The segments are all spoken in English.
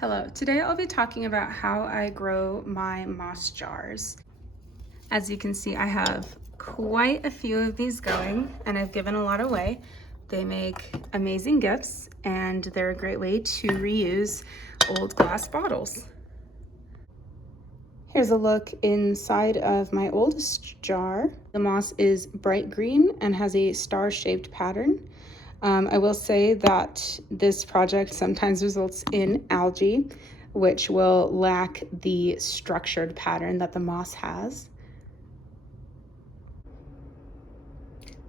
Hello, today I'll be talking about how I grow my moss jars. As you can see, I have quite a few of these going and I've given a lot away. They make amazing gifts and they're a great way to reuse old glass bottles. Here's a look inside of my oldest jar. The moss is bright green and has a star-shaped pattern. I will say that this project sometimes results in algae, which will lack the structured pattern that the moss has.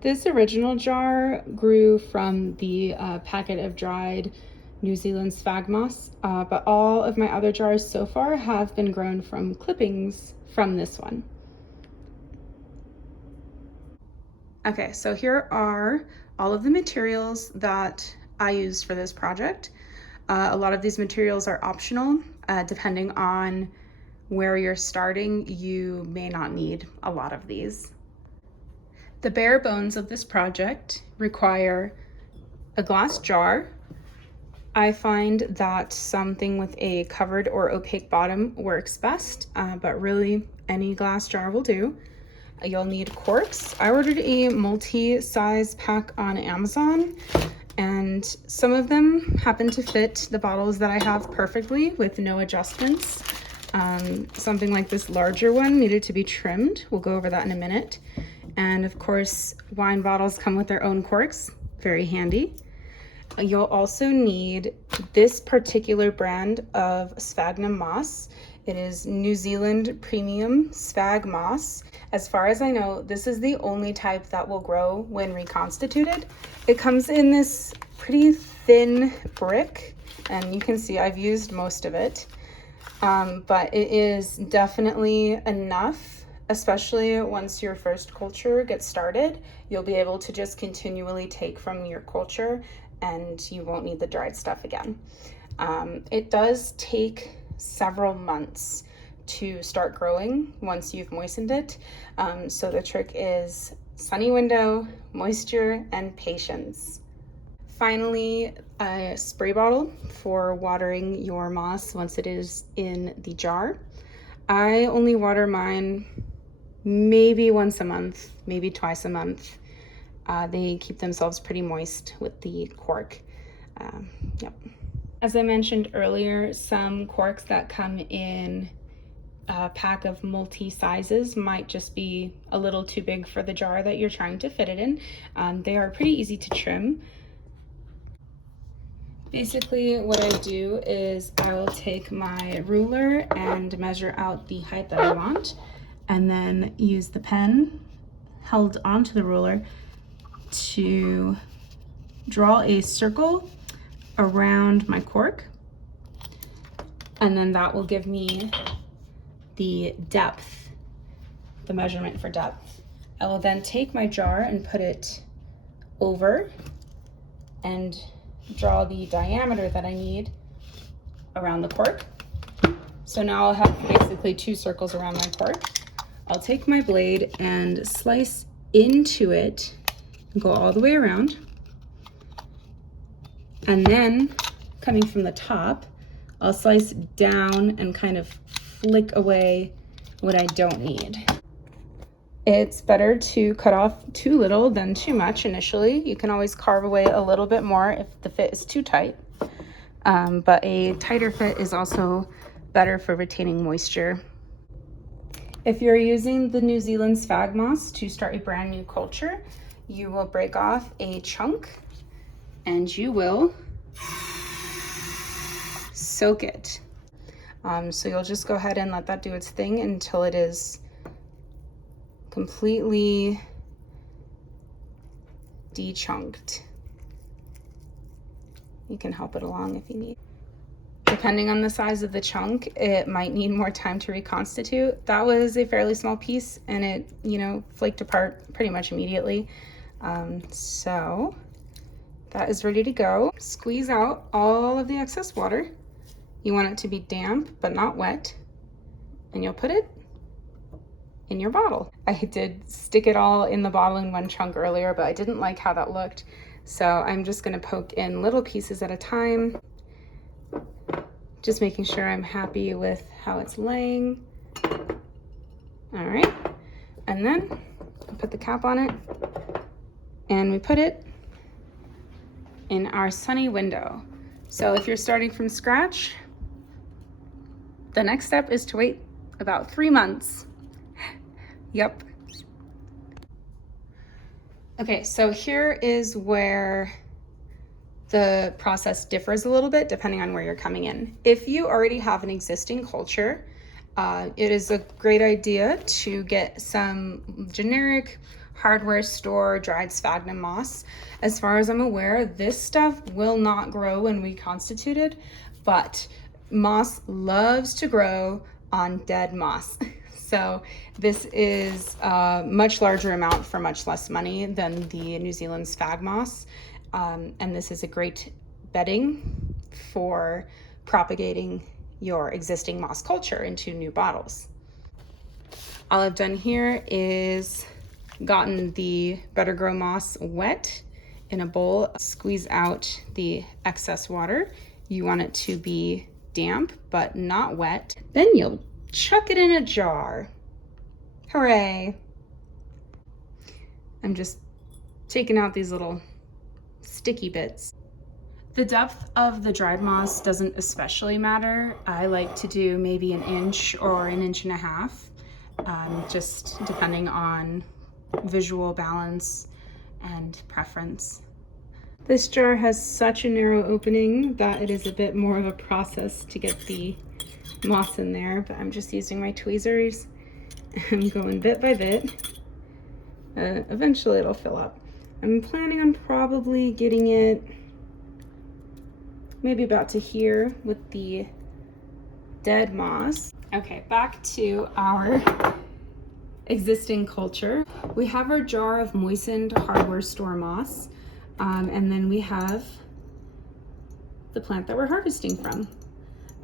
This original jar grew from the packet of dried New Zealand sphagnum, but all of my other jars so far have been grown from clippings from this one. Okay, so here are all of the materials that I used for this project. A lot of these materials are optional. Depending on where you're starting, you may not need a lot of these. The bare bones of this project require a glass jar. I find that something with a covered or opaque bottom works best, but really any glass jar will do. You'll need corks. I ordered a multi-size pack on Amazon and some of them happen to fit the bottles that I have perfectly with no adjustments. Something like this larger one needed to be trimmed. We'll go over that in a minute. And of course, wine bottles come with their own corks, very handy. You'll also need this particular brand of sphagnum moss. It is New Zealand premium sphagnum moss. As far as I know, this is the only type that will grow when reconstituted. It comes in this pretty thin brick, and you can see I've used most of it, but it is definitely enough, especially once your first culture gets started. You'll be able to just continually take from your culture and you won't need the dried stuff again. It does take several months to start growing once you've moistened it. So the trick is sunny window, moisture, and patience. Finally, a spray bottle for watering your moss once it is in the jar. I only water mine maybe once a month, maybe twice a month. They keep themselves pretty moist with the cork. Yep. As I mentioned earlier, some corks that come in a pack of multi-sizes might just be a little too big for the jar that you're trying to fit it in. They are pretty easy to trim. Basically, what I do is I will take my ruler and measure out the height that I want, and then use the pen held onto the ruler to draw a circle around my cork, and then that will give me the depth, the measurement for depth. I will then take my jar and put it over and draw the diameter that I need around the cork. So now I'll have basically two circles around my cork. I'll take my blade and slice into it and go all the way around. And then coming from the top, I'll slice down and kind of flick away what I don't need. It's better to cut off too little than too much initially. You can always carve away a little bit more if the fit is too tight. But a tighter fit is also better for retaining moisture. If you're using the New Zealand sphagnum moss to start a brand new culture, you will break off a chunk and you will soak it. So you'll just go ahead and let that do its thing until it is completely de-chunked. You can help it along if you need. Depending on the size of the chunk, it might need more time to reconstitute. That was a fairly small piece and it, flaked apart pretty much immediately. So that is ready to go. Squeeze out all of the excess water. You want it to be damp but not wet, and you'll put it in your bottle. I did stick it all in the bottle in one chunk earlier, but I didn't like how that looked. So I'm just gonna poke in little pieces at a time Just making sure I'm happy with how it's laying. All right, and then I put the cap on it and we put it in our sunny window. So if you're starting from scratch, the next step is to wait about 3 months. Yep. Okay, so here is where the process differs a little bit depending on where you're coming in. If you already have an existing culture, it is a great idea to get some generic hardware store dried sphagnum moss. As far as I'm aware, this stuff will not grow when reconstituted, but moss loves to grow on dead moss. So this is a much larger amount for much less money than the New Zealand sphagnum moss. And this is a great bedding for propagating your existing moss culture into new bottles. All I've done here is gotten the Better Grow moss wet in a bowl, squeeze out the excess water. You want it to be damp but not wet. Then you'll chuck it in a jar. Hooray! I'm just taking out these little sticky bits. The depth of the dried moss doesn't especially matter. I like to do maybe 1 inch or 1.5 inches, just depending on visual balance and preference. This jar has such a narrow opening that it is a bit more of a process to get the moss in there, but I'm just using my tweezers. I'm going bit by bit. Eventually it'll fill up. I'm planning on probably getting it maybe about to here with the dead moss. Okay, back to our existing culture. We have our jar of moistened hardware store moss, and then we have the plant that we're harvesting from.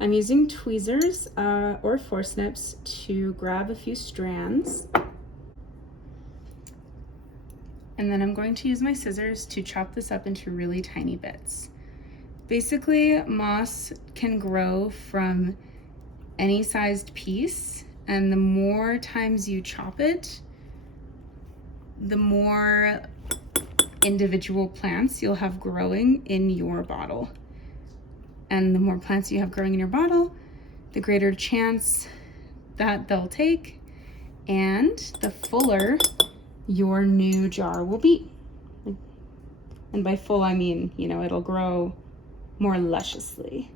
I'm using tweezers or forceps to grab a few strands. And then I'm going to use my scissors to chop this up into really tiny bits. Basically, moss can grow from any sized piece, and the more times you chop it, the more individual plants you'll have growing in your bottle. And the more plants you have growing in your bottle, the greater chance that they'll take, and the fuller your new jar will be. And by full, I mean, it'll grow more lusciously.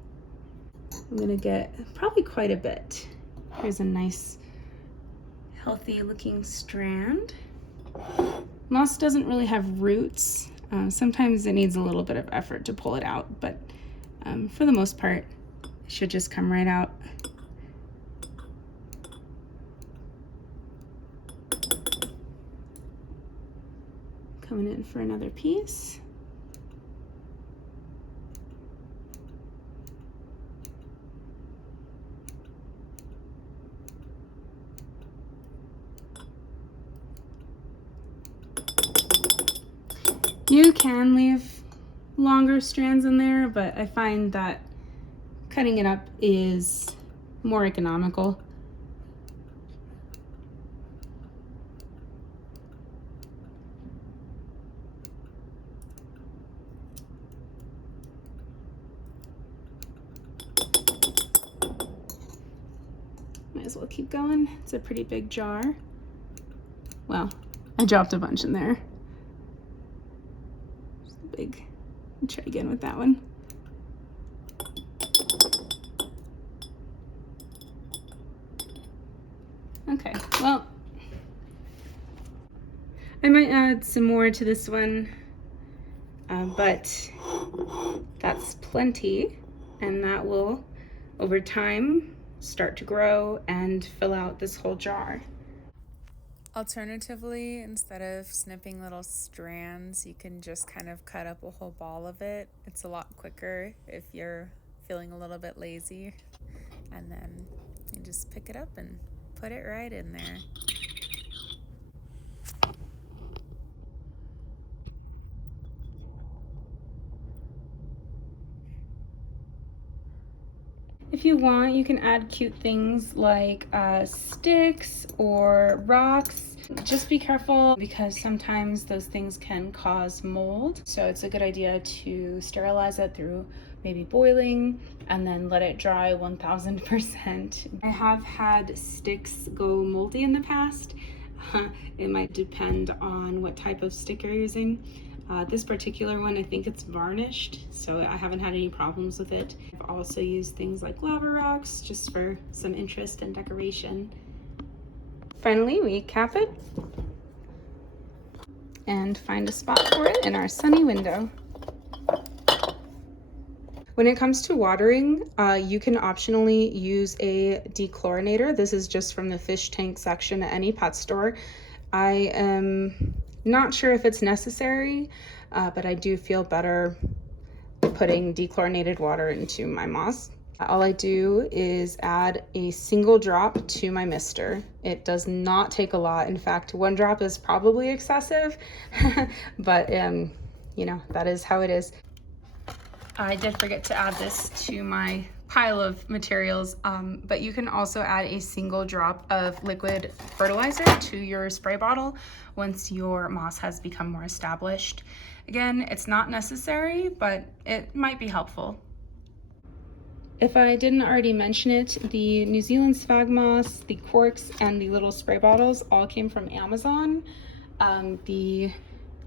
I'm gonna get probably quite a bit. Here's a nice, healthy looking strand. Moss doesn't really have roots. Sometimes it needs a little bit of effort to pull it out, but for the most part, it should just come right out. Coming in for another piece. You can leave longer strands in there, but I find that cutting it up is more economical. Might as well keep going. It's a pretty big jar. Well, I dropped a bunch in there. Big. I'll try again with that one. Okay, well, I might add some more to this one, but that's plenty, and that will, over time, start to grow and fill out this whole jar. Alternatively, instead of snipping little strands, you can just kind of cut up a whole ball of it. It's a lot quicker if you're feeling a little bit lazy. And then you just pick it up and put it right in there. If you want, you can add cute things like sticks or rocks. Just be careful because sometimes those things can cause mold. So it's a good idea to sterilize it through maybe boiling and then let it dry 1000%. I have had sticks go moldy in the past. It might depend on what type of stick you're using. This particular one, I think it's varnished, so I haven't had any problems with it. I've also used things like lava rocks just for some interest and decoration. Finally, we cap it and find a spot for it in our sunny window. When it comes to watering, you can optionally use a dechlorinator. This is just from the fish tank section at any pet store. I am not sure if it's necessary, but I do feel better putting dechlorinated water into my moss. All I do is add a single drop to my mister. It does not take a lot. In fact, 1 drop is probably excessive, but you know, that is how it is. I did forget to add this to my pile of materials, but you can also add a single drop of liquid fertilizer to your spray bottle once your moss has become more established. Again, it's not necessary, but it might be helpful. If I didn't already mention it, the New Zealand sphagnum, the corks, and the little spray bottles all came from Amazon. The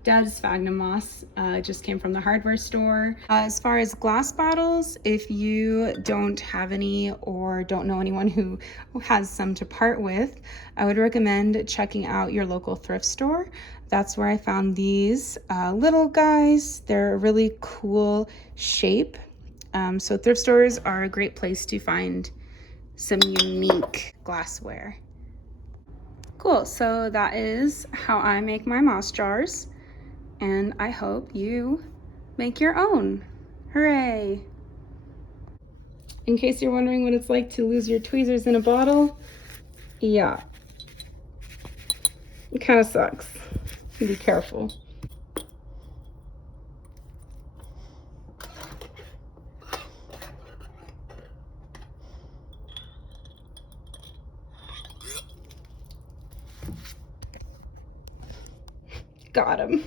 dead sphagnum moss just came from the hardware store. As far as glass bottles, if you don't have any or don't know anyone who has some to part with, I would recommend checking out your local thrift store. That's where I found these little guys. They're a really cool shape. So thrift stores are a great place to find some unique glassware. Cool, so that is how I make my moss jars, and I hope you make your own. Hooray! In case you're wondering what it's like to lose your tweezers in a bottle, yeah, it kind of sucks. Be careful. Got him.